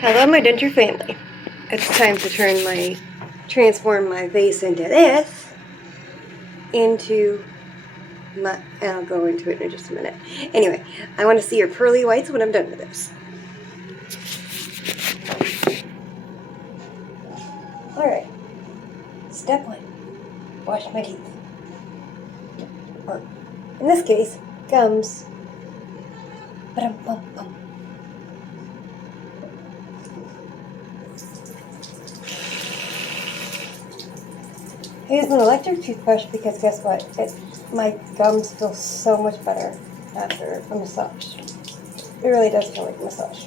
Hello, my denture family. It's time to transform my vase into this, and I'll go into it in just a minute. Anyway, I want to see your pearly whites when I'm done with this. Alright, step 1, wash my teeth. Or, in this case, gums. Ba-dum-bum-bum. I use an electric toothbrush because guess what? My gums feel so much better after a massage. It really does feel like a massage.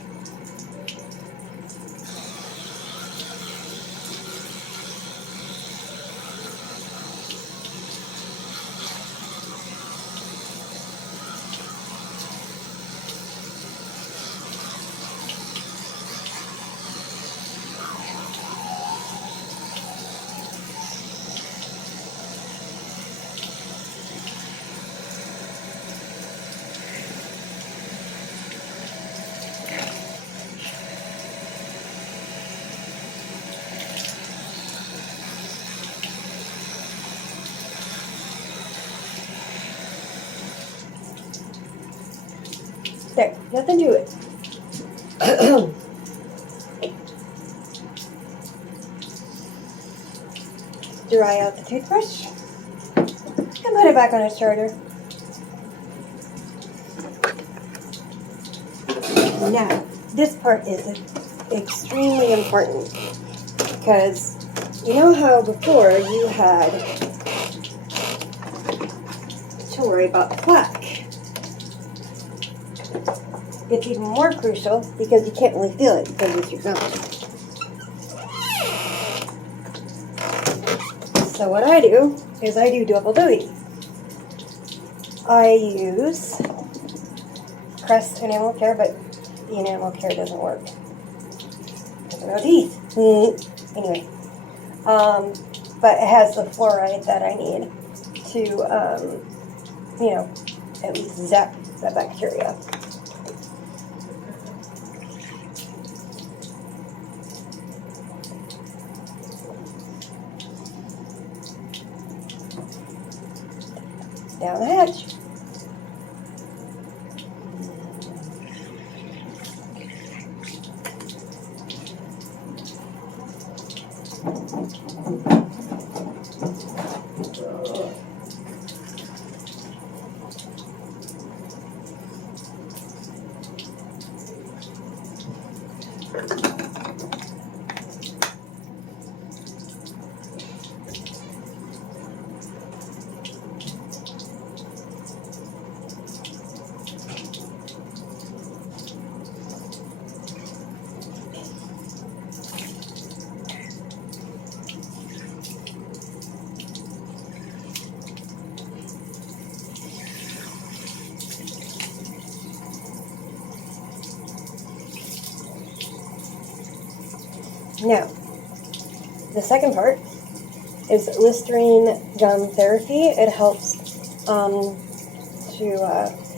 There, nothing to it. Dry out the toothbrush and put it back on its charger. Now, this part is extremely important because you know how before you had to worry about the plaque. It's even more crucial because you can't really feel it because it's your gum. So what I do is I do double duty. I use Crest Enamel Care, but the Enamel Care doesn't work because of no teeth. Anyway, but it has the fluoride that I need to, at least zap the bacteria. Down the hatch. Now, the second part is Listerine Gum Therapy. It helps to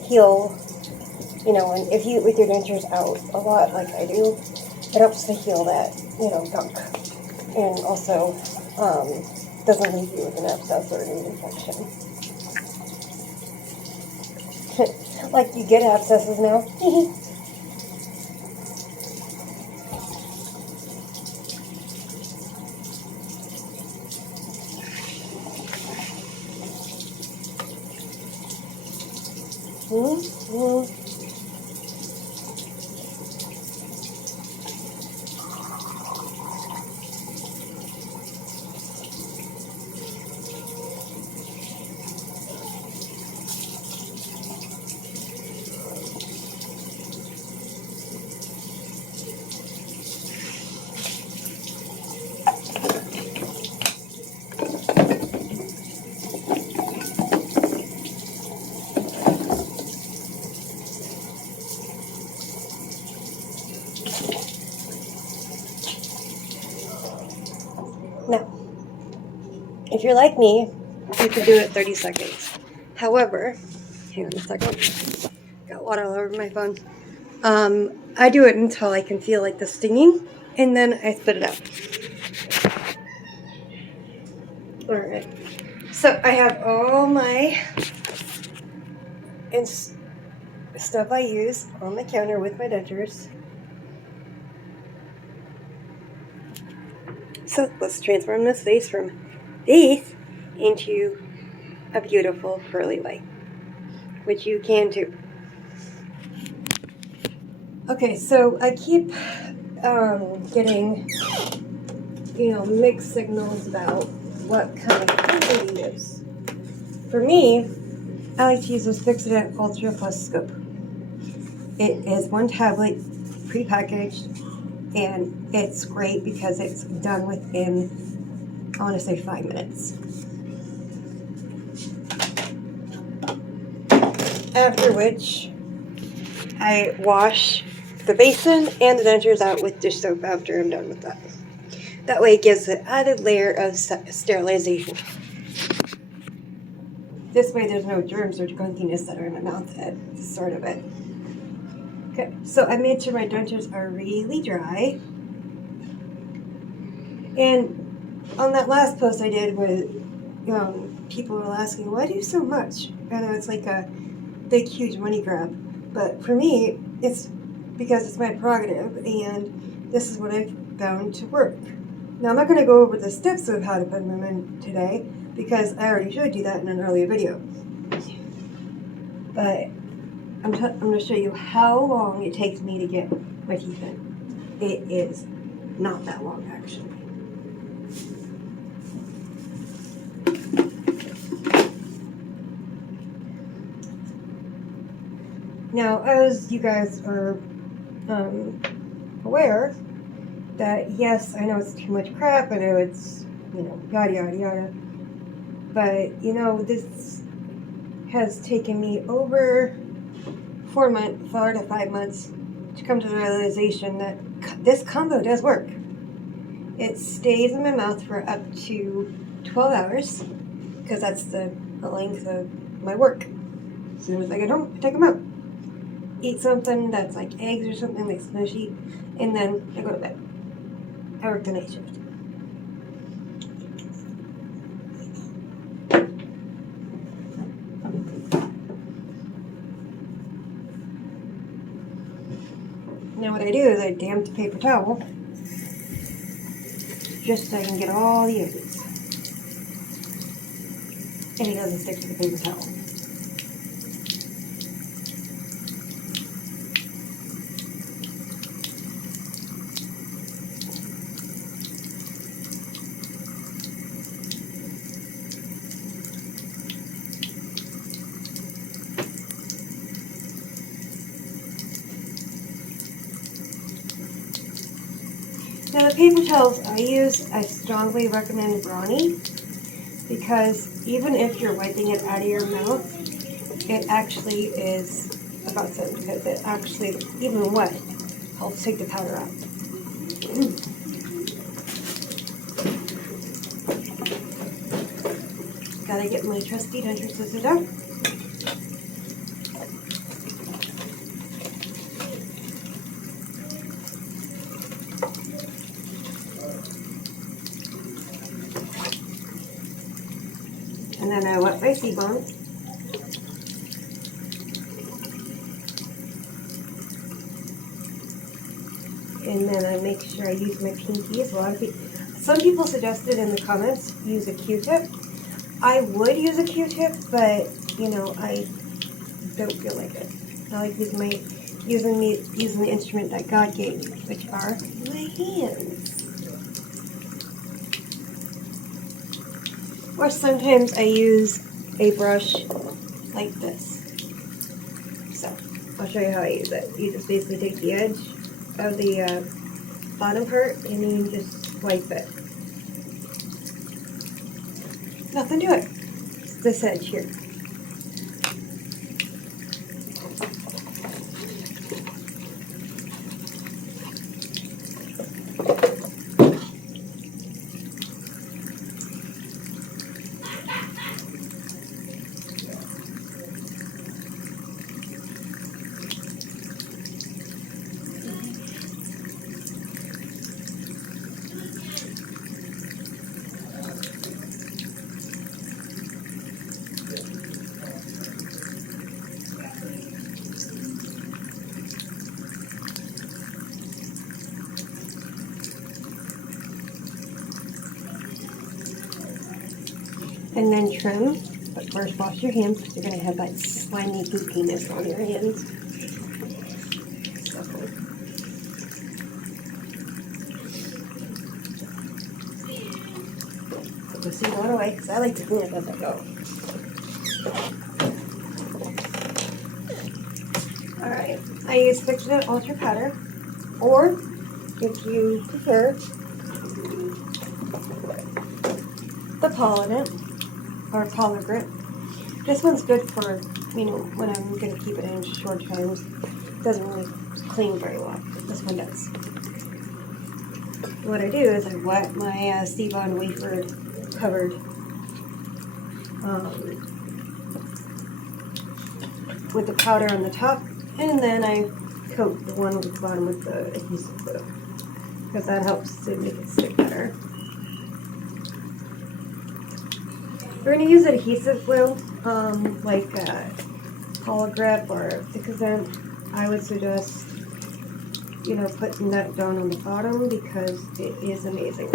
heal, and if you with your dentures out a lot like I do, it helps to heal that, gunk. And also doesn't leave you with an abscess or an infection. Like you get abscesses now. Now, if you're like me, you can do it 30 seconds. However, hang on a second. Got water all over my phone. I do it until I can feel like the stinging, and then I spit it out. Alright. So I have all my stuff I use on the counter with my dentures. So let's transform this vase from vase into a beautiful pearly white, which you can too. Okay, so I keep getting, mixed signals about what kind of cleaner to use. For me, I like to use this Fixodent Ultra Plus Scope. It is one tablet, pre-packaged, and it's great because it's done within, I want to say 5 minutes. After which, I wash the basin and the dentures out with dish soap after I'm done with that. That way it gives an added layer of sterilization. This way there's no germs or gunkiness that are in my mouth at the start of it. Okay, so I made sure my dentures are really dry. And on that last post I did with people were asking, why do you so much? I know it's like a big, huge money grab. But for me, it's because it's my prerogative, and this is what I've found to work. Now, I'm not going to go over the steps of how to put them in today, because I already showed you that in an earlier video. But I'm going to show you how long it takes me to get my teeth in. It is not that long, actually. Now, as you guys are aware, that yes, I know it's too much crap, I know it's, yada yada yada, but this has taken me over 4 to 5 months to come to the realization that this combo does work. It stays in my mouth for up to 12 hours, because that's the length of my work. As soon as I get home, I take them out. Eat something that's like eggs or something like smushy, and then I go to bed. I work the night shift. Now what I do is I damp the paper towel just so I can get all the edges. And it doesn't stick to the paper towel. Now the paper towels I use, I strongly recommend Brawny, because even if you're wiping it out of your mouth, it actually is a godsend, because it actually, even wet, helps take the powder out. Gotta get my trusty denture scissors out. And then I wet my C-bone. And then I make sure I use my pinky. Some people suggested in the comments use a Q-tip. I would use a Q-tip, but I don't feel like it. I like using the instrument that God gave me, which are my hands. Or sometimes I use a brush like this. So, I'll show you how I use it. You just basically take the edge of the bottom part and then you just wipe it. Nothing to it. It's this edge here. and then trim. But first wash your hands because you're going to have that slimy gookiness on your hands. So, put the seed on away because I like to clean it as I go. Alright, I use Fix It Ultra Powder, or if you prefer, the Pollinate or Polar Grip. This one's good for, you know, when I'm going to keep it in short times. It doesn't really clean very well. This one does. What I do is I wet my Sebon wafer covered with the powder on the top, and then I coat the one with the bottom with the adhesive glue because that helps to make it stick better. If you're going to use adhesive glue, like Polar Grip or Thickazent, I would suggest, you know, putting that down on the bottom because it is amazing.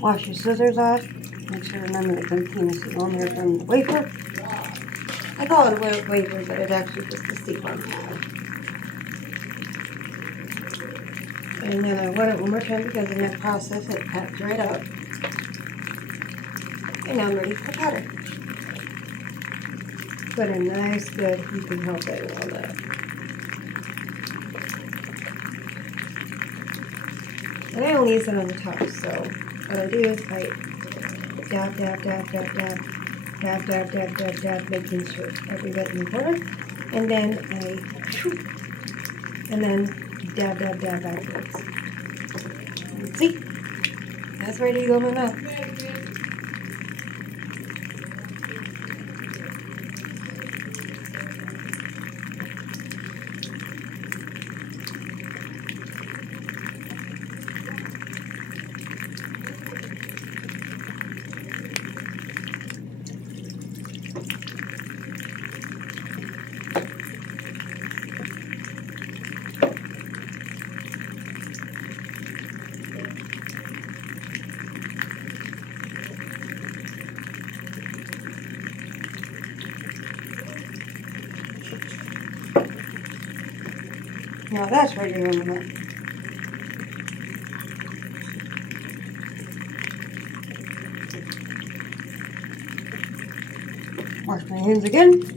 Wash your scissors off. Make sure to remember the emptiness is on there from the wafer. I call it a wafer, but it's actually just a Sebon pad. And then I wet it one more time because in that process it packed right up. And now I'm ready for powder. Put a nice good heaping helping on that. And I only use it on the top, so what I do is I dab, dab, dab, dab, dab, dab, dab, dab, dab, dab, making sure every bit in the corner. And then and then dab, dab, dab backwards. And see? That's ready to go in my mouth. Now that's ready to go in my mouth. Wash my hands again.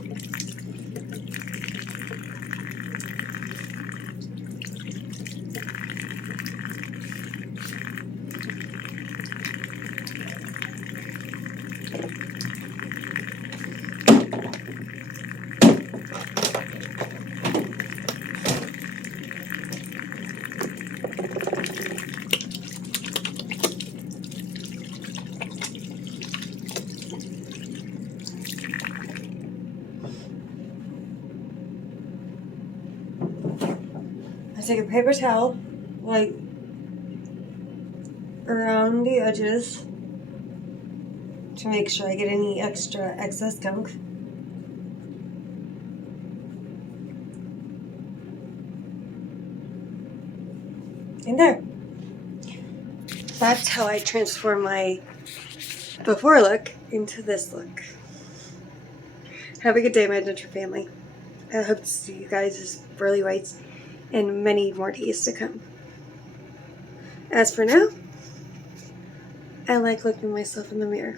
I take a paper towel, like around the edges to make sure I get any extra excess gunk. And there. That's how I transform my before look into this look. Have a good day, my adventure family. I hope to see you guys as Pearly Whites and many more days to come. As for now, I like looking at myself in the mirror.